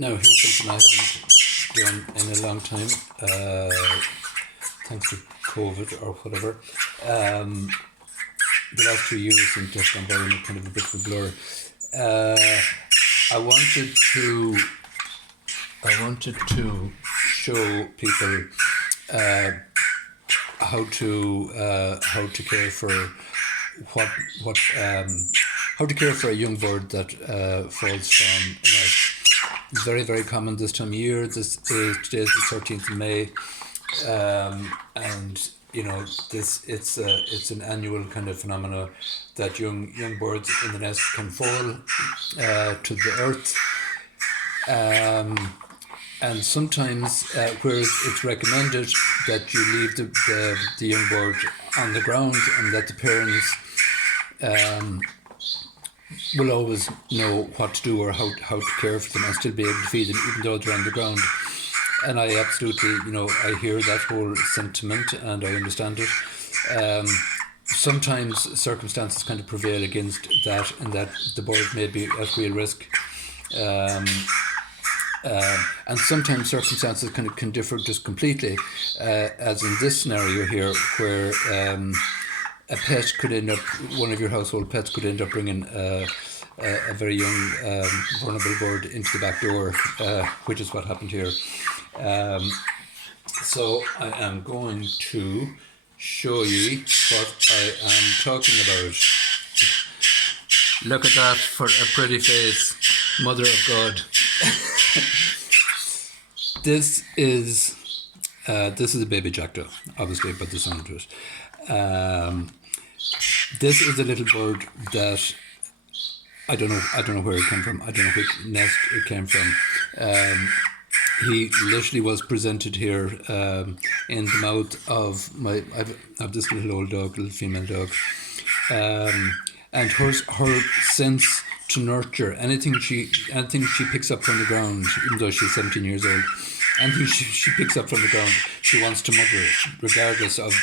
Now, here's something I haven't done in a long time, thanks to COVID or whatever. The last 2 years seem to have gone by in a kind of a bit of a blur. I wanted to show people how to care for how to care for a young bird that falls from a nest. It's very, very common this time of year. Today's the 13th of May, and it's an annual kind of phenomena that young birds in the nest can fall to the earth. And sometimes, whereas it's recommended that you leave the young bird on the ground, and that the parents will always know what to do or how to care for them and still be able to feed them even though they're on the ground. And I absolutely, I hear that whole sentiment and I understand it. Sometimes circumstances kind of prevail against that, and that the bird may be at real risk. And sometimes circumstances can differ just completely, as in this scenario here, where a pet could end up, one of your household pets could end up bringing a very young vulnerable bird into the back door, which is what happened here. So I am going to show you what I am talking about. Look at that for a pretty face, Mother of God. This is a baby jackdaw, obviously, by the sound of it. This is a little bird that I don't know where it came from. I don't know which nest it came from. He literally was presented here in the mouth of I have this little old dog, little female dog, and her sense to nurture anything she picks up from the ground, even though she's 17 years old, anything she picks up from the ground, she wants to mother it, regardless of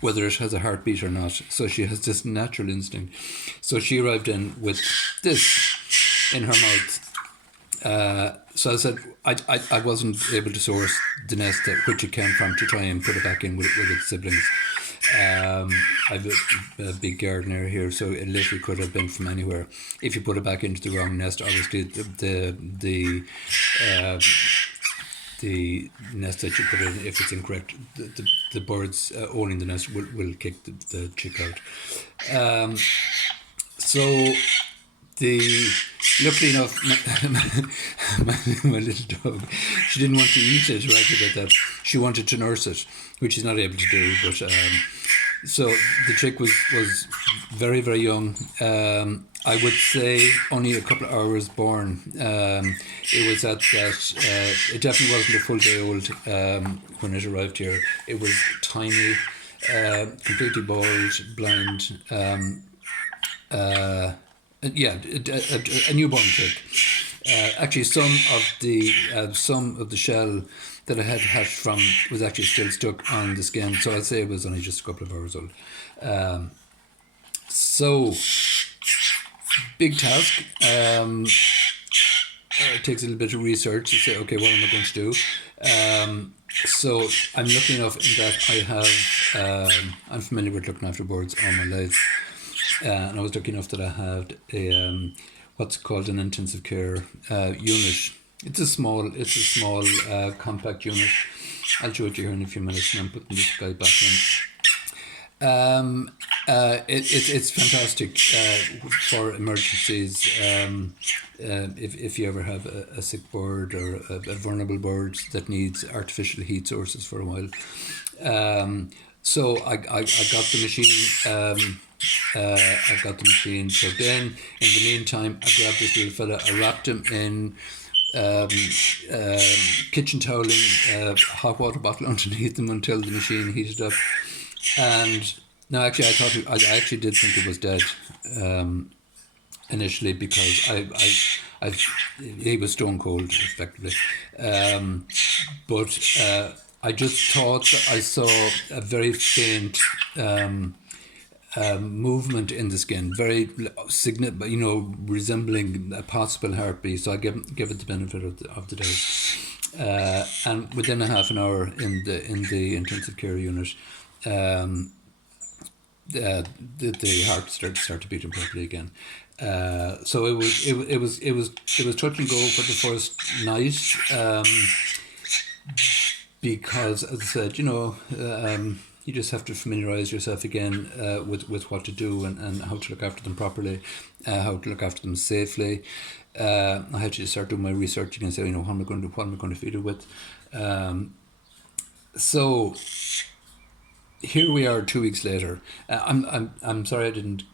whether it has a heartbeat or not. So she has this natural instinct. So she arrived in with this in her mouth. So I said I wasn't able to source the nest which it came from to try and put it back in with its siblings. I have a big garden here, so it literally could have been from anywhere. If you put it back into the wrong nest, obviously the nest that you put in, if it's incorrect, the birds owning the nest will kick the chick out. Luckily enough, my little dog, she didn't want to eat it right about that. She wanted to nurse it, which she's not able to do. But so the chick was very, very young. I would say only a couple of hours born. It was at that. It definitely wasn't a full day old when it arrived here. It was tiny, completely bald, blind. A newborn chick. Actually, some of the shell that I had hatched from was actually still stuck on the skin. So I'd say it was only just a couple of hours old. So big task. It takes a little bit of research to say, okay, what am I going to do? So I'm lucky enough in that I have. I'm familiar with looking after birds all my life. And I was lucky enough that I had a what's called an intensive care unit. It's a small compact unit. I'll show it to you here in a few minutes, and I'm putting this guy back in. It's fantastic for emergencies. If you ever have a sick bird or a vulnerable bird that needs artificial heat sources for a while. So I got the machine. I got the machine plugged in. In the meantime, I grabbed this little fella. I wrapped him in kitchen toweling, hot water bottle underneath him until the machine heated up. And no, actually, I actually did think it was dead initially, because he was stone cold effectively. But I just thought that I saw a very faint movement in the skin, very significant, resembling a possible heartbeat. So I give it the benefit of the doubt. And within a half an hour in the intensive care unit, um, the heart started beating properly again. So it was touch and go for the first night, because, as I said, you just have to familiarize yourself again with what to do, and how to look after them properly, how to look after them safely. I had to start doing my research again, say, what am I going to do, what am I going to feed it with. So here we are 2 weeks later. I'm sorry I didn't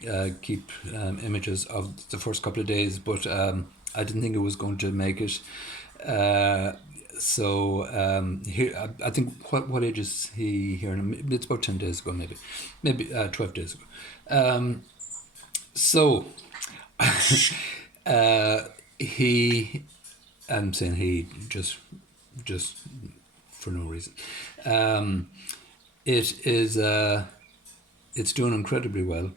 keep images of the first couple of days, but I didn't think it was going to make it. So here, I think, what age is he here? It's about 10 days ago, maybe 12 days ago. So he, I'm saying he just for no reason. It's doing incredibly well.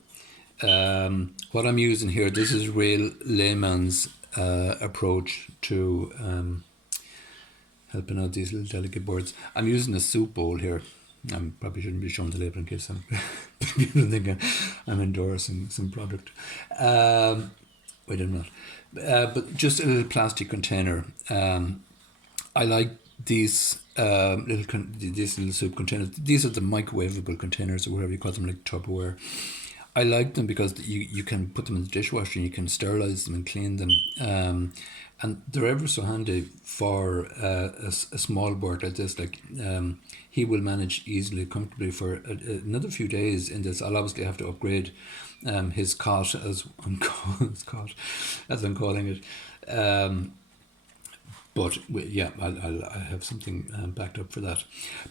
What I'm using here, this is real layman's approach to helping out these little delicate birds. I'm using a soup bowl here. I probably shouldn't be showing the label in case people think I'm endorsing some product. Wait, I'm not. But just a little plastic container. I like these these little soup containers. These are the microwavable containers, or whatever you call them, like Tupperware. I like them because you can put them in the dishwasher and you can sterilize them and clean them. And they're ever so handy for a small bird like this. Like, he will manage easily, comfortably for another few days in this. I'll obviously have to upgrade his cot, as I'm calling it. But yeah, I have something backed up for that.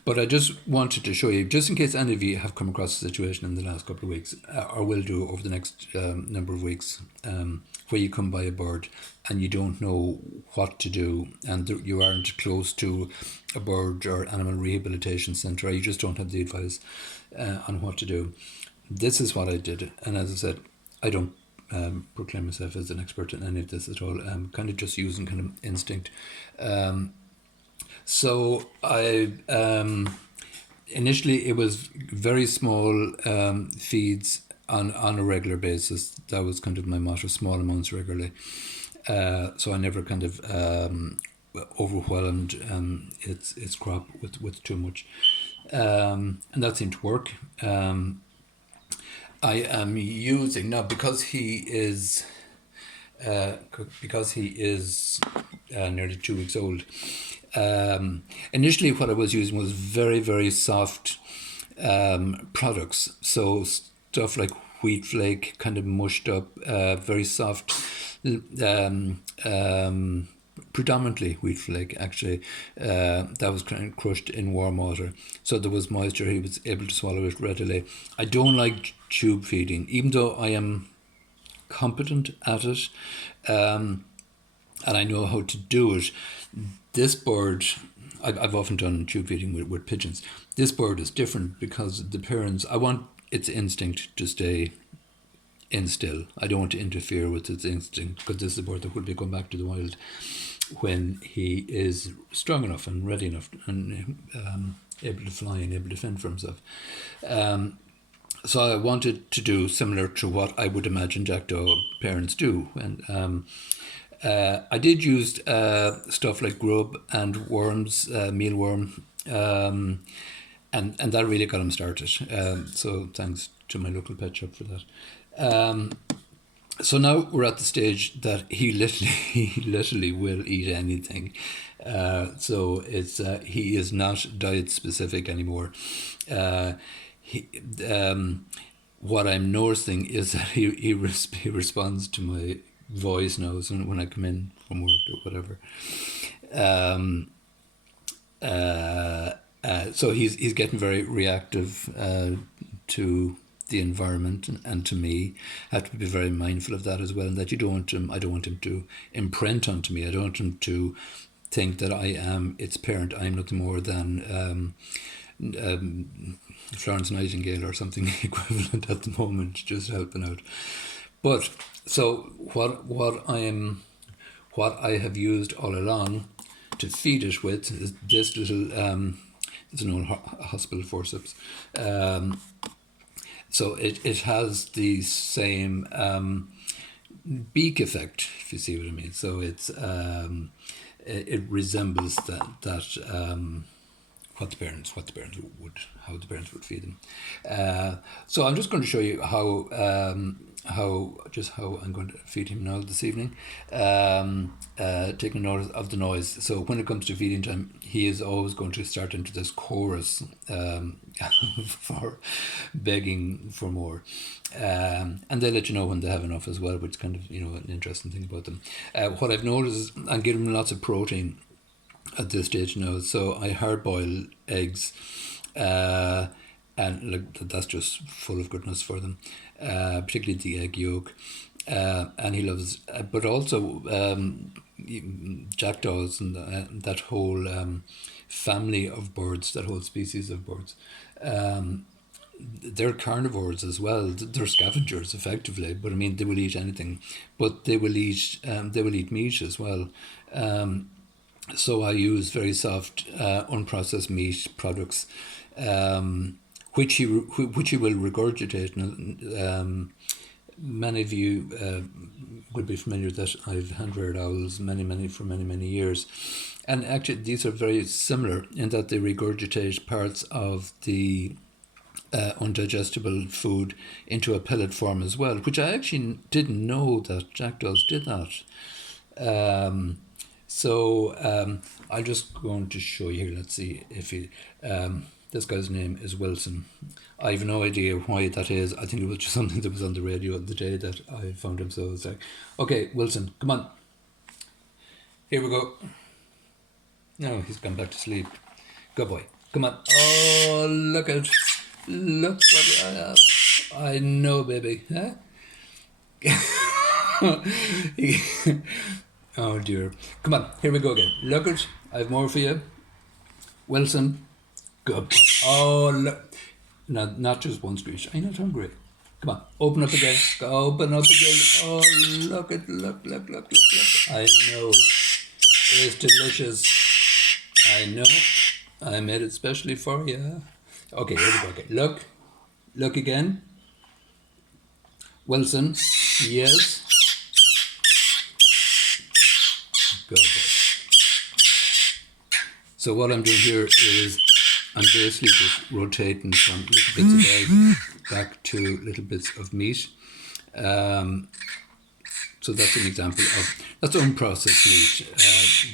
But I just wanted to show you, just in case any of you have come across a situation in the last couple of weeks, or will do over the next number of weeks, where you come by a bird and you don't know what to do, and you aren't close to a bird or animal rehabilitation centre, or you just don't have the advice on what to do. This is what I did. And as I said, I don't proclaim myself as an expert in any of this at all. I'm kind of just using kind of instinct. So I initially, it was very small feeds on a regular basis. That was kind of my motto: small amounts regularly. So I never kind of overwhelmed its crop with too much, and that seemed to work. I am using now, because he is nearly 2 weeks old. Initially, what I was using was very, very soft products. So stuff like wheat flake, kind of mushed up, very soft. Predominantly wheat flake, actually, that was kind of crushed in warm water, so there was moisture. He was able to swallow it readily. I don't like tube feeding, even though I am competent at it, and I know how to do it. This bird, I've often done tube feeding with pigeons. This bird is different because the parents, I want its instinct to stay in still. I don't want to interfere with its instinct, because this is a bird that will be going back to the wild when he is strong enough and ready enough and able to fly and able to fend for himself. So I wanted to do similar to what I would imagine jackdaw parents do. And I did use stuff like grub and worms, mealworm, and that really got him started. So thanks to my local pet shop for that. So now we're at the stage that he literally will eat anything. So it's he is not diet specific anymore. What I'm noticing is that he responds to my voice now when I come in from work or whatever. So he's getting very reactive to the environment and to me. I have to be very mindful of that as well, and that I don't want him to imprint onto me. I don't want him to think that I am its parent. I'm nothing more than Florence Nightingale or something equivalent at the moment, just helping out. But so what I have used all along to feed it with is this little it's an old hospital forceps. So it has the same beak effect, if you see what I mean. So it resembles that how the parents would feed them. So I'm just going to show you how I'm going to feed him now this evening. Taking notice of the noise. So when it comes to feeding time, he is always going to start into this chorus for begging for more. And they let you know when they have enough as well, which is kind of an interesting thing about them. What I've noticed is I'm giving them lots of protein at this stage now. So I hard boil eggs, and that's just full of goodness for them, particularly the egg yolk. And he loves, but also jackdaws and that whole family of birds, that whole species of birds. They're carnivores as well. They're scavengers effectively, but I mean they will eat anything. But they will eat meat as well. So I use very soft, unprocessed meat products, which he will regurgitate. Many of you would be familiar that I've hand-reared owls for many years, and actually these are very similar in that they regurgitate parts of the undigestible food into a pellet form as well, which I actually didn't know that jackdaws did that. So I'm just going to show you here. Let's see if he. This guy's name is Wilson. I have no idea why that is. I think it was just something that was on the radio the day that I found him. So it's like, okay, Wilson, come on. Here we go. No, he's gone back to sleep. Good boy. Come on. Oh, look what I have. I know, baby. Huh? Oh dear. Come on, here we go again. Look it. I have more for you. Wilson. Good boy. Oh, look. No, not just one screech. I'm not hungry. Come on, open up again. Open up again. Oh, look. I know. It's delicious. I know. I made it specially for you. Okay, here we go again. Look again. Wilson. Yes. Good boy. So what I'm doing here is I'm basically just rotating from little bits of egg back to little bits of meat. So that's an example of that's unprocessed meat.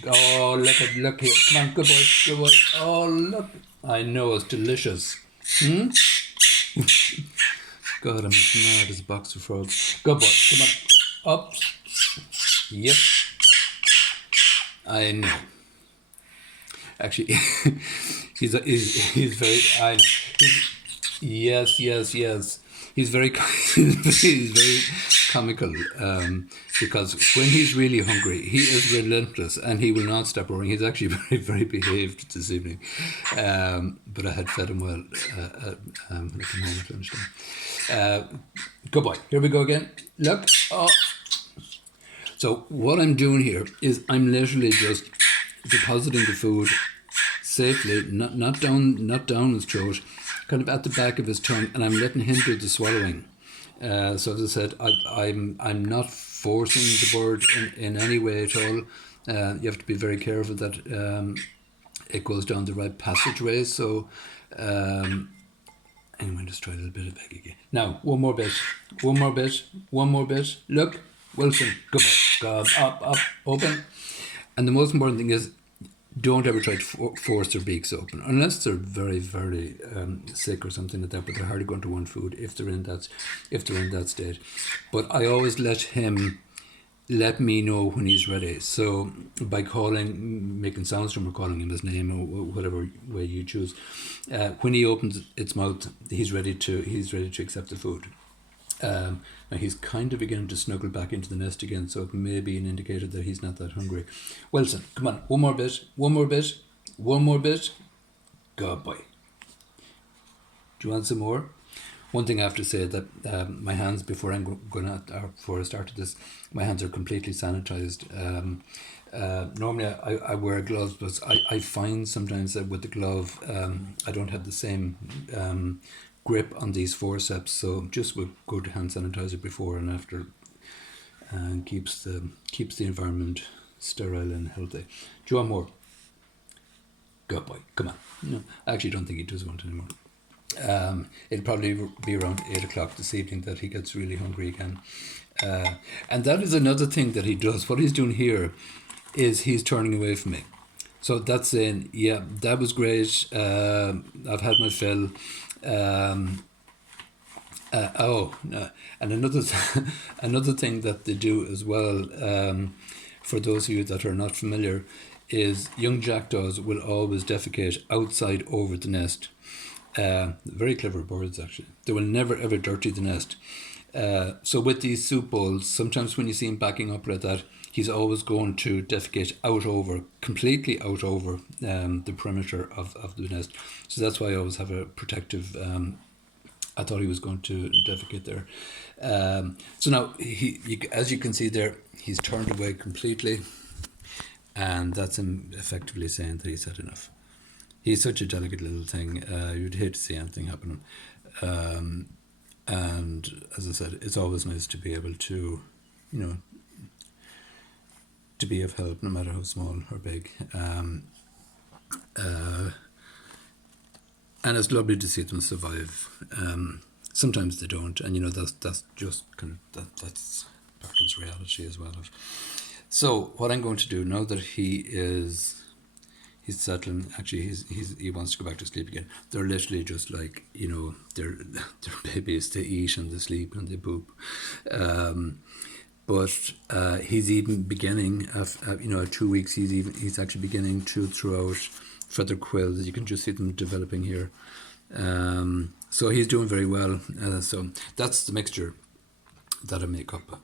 Oh, look here! Come on, good boy. Oh, look! I know it's delicious. God, I'm as mad as a box of frogs. Good boy, come on, up. Yep, I know. Actually, he's very. I know. Yes. He's very he's very comical because when he's really hungry, he is relentless and he will not stop roaring. He's actually very behaved this evening, but I had fed him well when I came home at lunchtime. Good boy. Here we go again. Look. Oh. So what I'm doing here is I'm literally just depositing the food safely, not down his throat, kind of at the back of his tongue, and I'm letting him do the swallowing. So as I said, I'm not forcing the bird in any way at all. You have to be very careful that it goes down the right passageway. So anyway, just try a little bit of egg again. Now, one more bit. Look, Wilson, go up, open. And the most important thing is, don't ever try to force their beaks open, unless they're very sick or something like that. But they're hardly going to want food if they're in that state. But I always let him let me know when he's ready. So by making sounds to him or calling him his name or whatever way you choose, when he opens its mouth, he's ready to accept the food. Now he's kind of beginning to snuggle back into the nest again, so it may be an indicator that he's not that hungry. Wilson, come on, one more bit. Good boy. Do you want some more? One thing I have to say that my hands before before I started this, my hands are completely sanitized. Normally I wear gloves, but I find sometimes that with the glove I don't have the same grip on these forceps. So just with good hand sanitizer before and after, and keeps the environment sterile and healthy. Do you want more? Good boy, come on. No, I actually don't think he does want anymore. It'll probably be around 8 o'clock this evening that he gets really hungry again. And that is another thing that he does. What he's doing here is he's turning away from me. So that's saying, yeah, that was great. I've had my fill. And another thing that they do as well, for those of you that are not familiar, is young jackdaws will always defecate outside over the nest. Very clever birds, actually. They will never ever dirty the nest. So with these soup bowls, sometimes when you see him backing up like that, he's always going to defecate completely out over the perimeter of the nest. So that's why I always have a protective. I thought he was going to defecate there. So now, as you can see there, he's turned away completely, and that's him effectively saying that he's had enough. He's such a delicate little thing. You'd hate to see anything happen. And as I said, it's always nice to be able to, to be of help, no matter how small or big. And it's lovely to see them survive. Sometimes they don't, and that's just that's part of the reality as well. So what I'm going to do now that he's settling. Actually, he wants to go back to sleep again. They're literally just like they're babies. They eat and they sleep and they poop. But he's even beginning at 2 weeks. He's actually beginning to throw out feather quills. You can just see them developing here. So he's doing very well. So that's the mixture that I make up.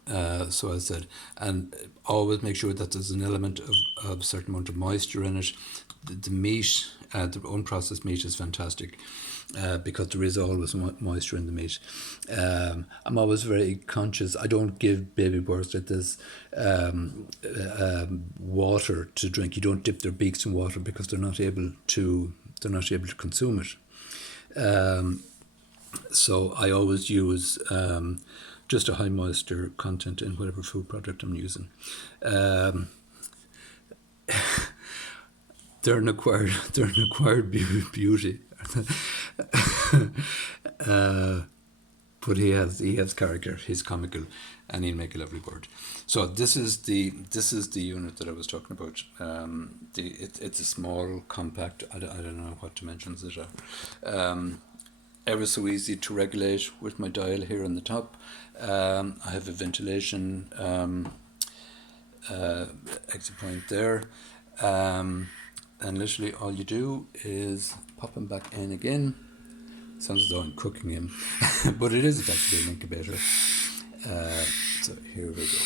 So as I said, and always make sure that there's an element of a certain amount of moisture in it. The meat, the unprocessed meat is fantastic because there is always moisture in the meat. I'm always very conscious. I don't give baby birds like this water to drink. You don't dip their beaks in water because they're not able to consume it. So I always use just a high moisture content in whatever food product I'm using. They're an acquired beauty. But he has character. He's comical, and he'll make a lovely bird. So this is the unit that I was talking about. It's a small, compact. I don't know what dimensions it are. Ever so easy to regulate with my dial here on the top. I have a ventilation exit point there. And literally all you do is pop him back in again. Sounds as though I'm cooking him, but it is actually an incubator. So here we go.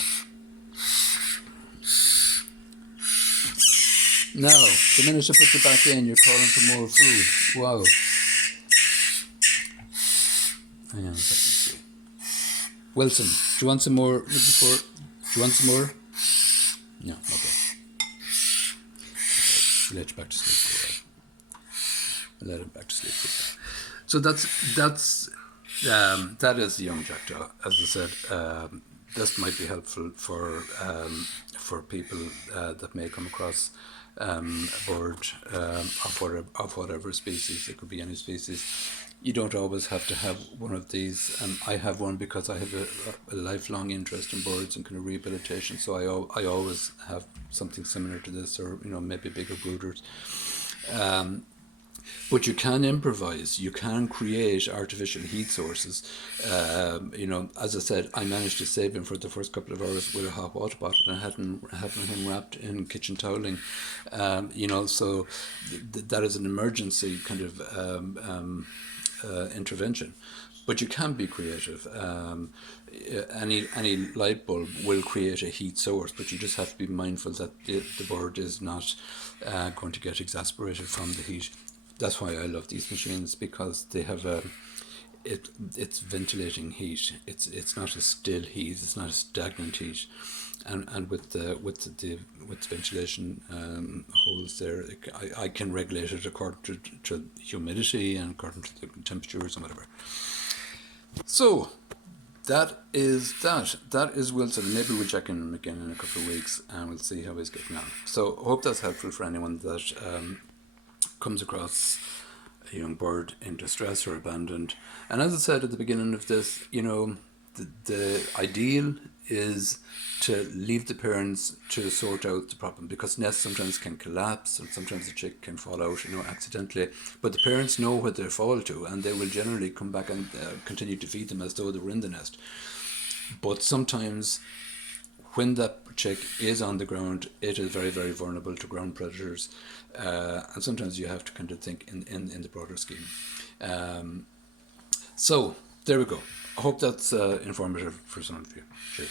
Now, the minute I put you back in, you're calling for more food. Wow. Hang on a second. Wilson, do you want some more before? Do you want some more? No, okay. We'll let you back to sleep. We'll let him back to sleep. So that is the young jackdaw. As I said, this might be helpful for people that may come across a bird of whatever species. It could be any species. You don't always have to have one of these. I have one because I have a lifelong interest in birds and kind of rehabilitation. So I always have something similar to this, or maybe bigger brooders. But you can improvise. You can create artificial heat sources. As I said, I managed to save him for the first couple of hours with a hot water bottle, and having him wrapped in kitchen toweling. So that is an emergency kind of intervention. But you can be creative. Any light bulb will create a heat source, but you just have to be mindful that the bird is not going to get exasperated from the heat. That's why I love these machines, because they have it's ventilating heat. It's not a still heat. It's not a stagnant heat. And with ventilation holes there, I can regulate it according to humidity and according to the temperatures and whatever. So that is that. That is Wilson. Maybe we'll check in again in a couple of weeks and we'll see how he's getting on. So I hope that's helpful for anyone that comes across a young bird in distress or abandoned. And as I said at the beginning of this, the ideal is to leave the parents to sort out the problem, because nests sometimes can collapse and sometimes the chick can fall out, accidentally. But the parents know what they fall to, and they will generally come back and continue to feed them as though they were in the nest. But sometimes when that chick is on the ground, it is very, very vulnerable to ground predators. And sometimes you have to kind of think in the broader scheme. So there we go. I hope that's informative for some of you. Cheers.